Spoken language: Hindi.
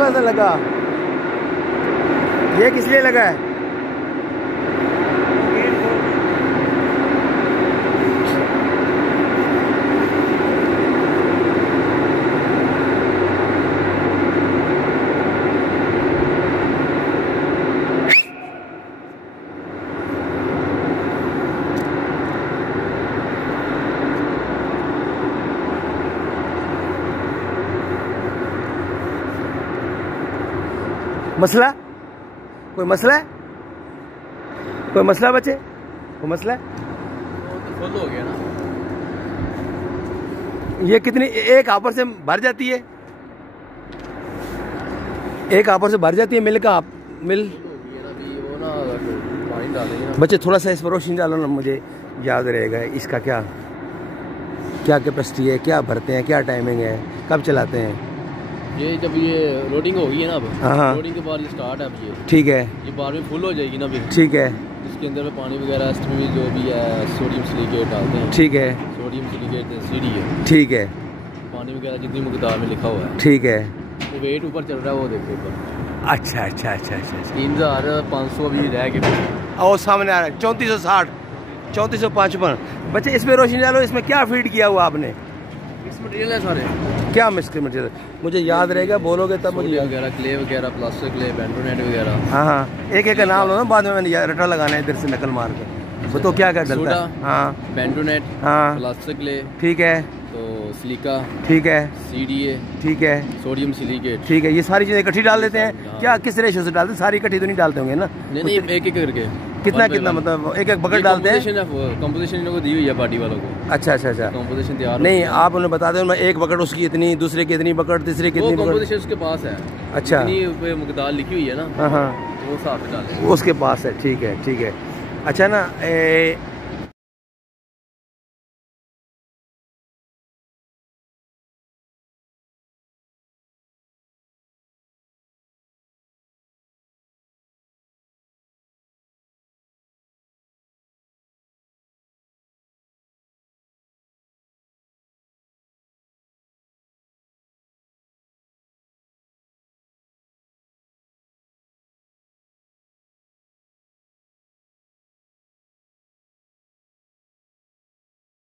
वजह से लगा? ये किस लिए लगा है? मसला? कोई मसला है? कोई मसला बच्चे? कोई मसला है? तो फुल हो गया ना। ये कितनी एक ऑफर से भर जाती है? एक ऑफर से भर जाती है मिल का मिल? बच्चे थोड़ा सा इस पर रोशनी डालो ना, मुझे याद रहेगा इसका क्या क्या कैपेसिटी है, क्या भरते हैं, क्या टाइमिंग है, कब चलाते हैं? ये जब ये लोडिंग हो गई है ना, अब हाँ लोडिंग के बाद ये स्टार्ट है। अब ये ठीक है, ये बाद में फुल हो जाएगी ना फिर। ठीक है, इसके अंदर में पानी वगैरह इसमें जो भी है सोडियम सिलिकेट डालते हैं। ठीक है, सोडियम सिलिकेट सीडी है। ठीक है, पानी वगैरह जितनी मकदार में लिखा हुआ है। ठीक है। वो वेट ऊपर चल रहा है, वो देखो ऊपर। अच्छा अच्छा अच्छा अच्छा 3500 अभी रह गए। और सामने आ रहा है 3460, 3455। बच्चे इस पे रोशनी डालो, इसमें क्या फीड किया हुआ आपने? मिक्स मटेरियल है सारे। क्या मिक्स मटेरियल? मुझे याद रहेगा, बोलोगे तब मुझे याद। वगैरह क्ले वगैरह, प्लास्टिक क्ले, बेंटोनेट वगैरह। हाँ हाँ, एक एक का नाम लो ना, बाद में मैंने रटा लगाना है इधर से नकल मार कर। वो तो क्या क्या डलता है? हाँ, बेंटोनेट, हाँ, प्लास्टिक क्ले, ठीक है, तो सिलिका, ठीक है, सीडीए, ठीक है, सोडियम सिलिकेट, ठीक है। ये सारी चीजें इकट्ठी डाल देते हैं क्या? किस रेशो से डालते हैं? सारी इकट्ठी तो नहीं डालते होंगे ना? नहीं एक एक करके। कितना कितना मतलब एक एक बकेट डालते हैं? कंपोजिशन इन लोगों को दी हुई है पार्टी वालों को। अच्छा अच्छा अच्छा, कंपोजिशन तैयार नहीं आप उन्हें बता दें, एक बकेट उसकी इतनी, दूसरे की इतनी बकेट, तीसरे की इतनी बकेट। कंपोजिशन उसके पास है। अच्छा, इतनी मकदार लिखी हुई है ना। हाँ हाँ, वो साथ में डालें। उसके पास है। ठीक है ठीक है। अच्छा ना,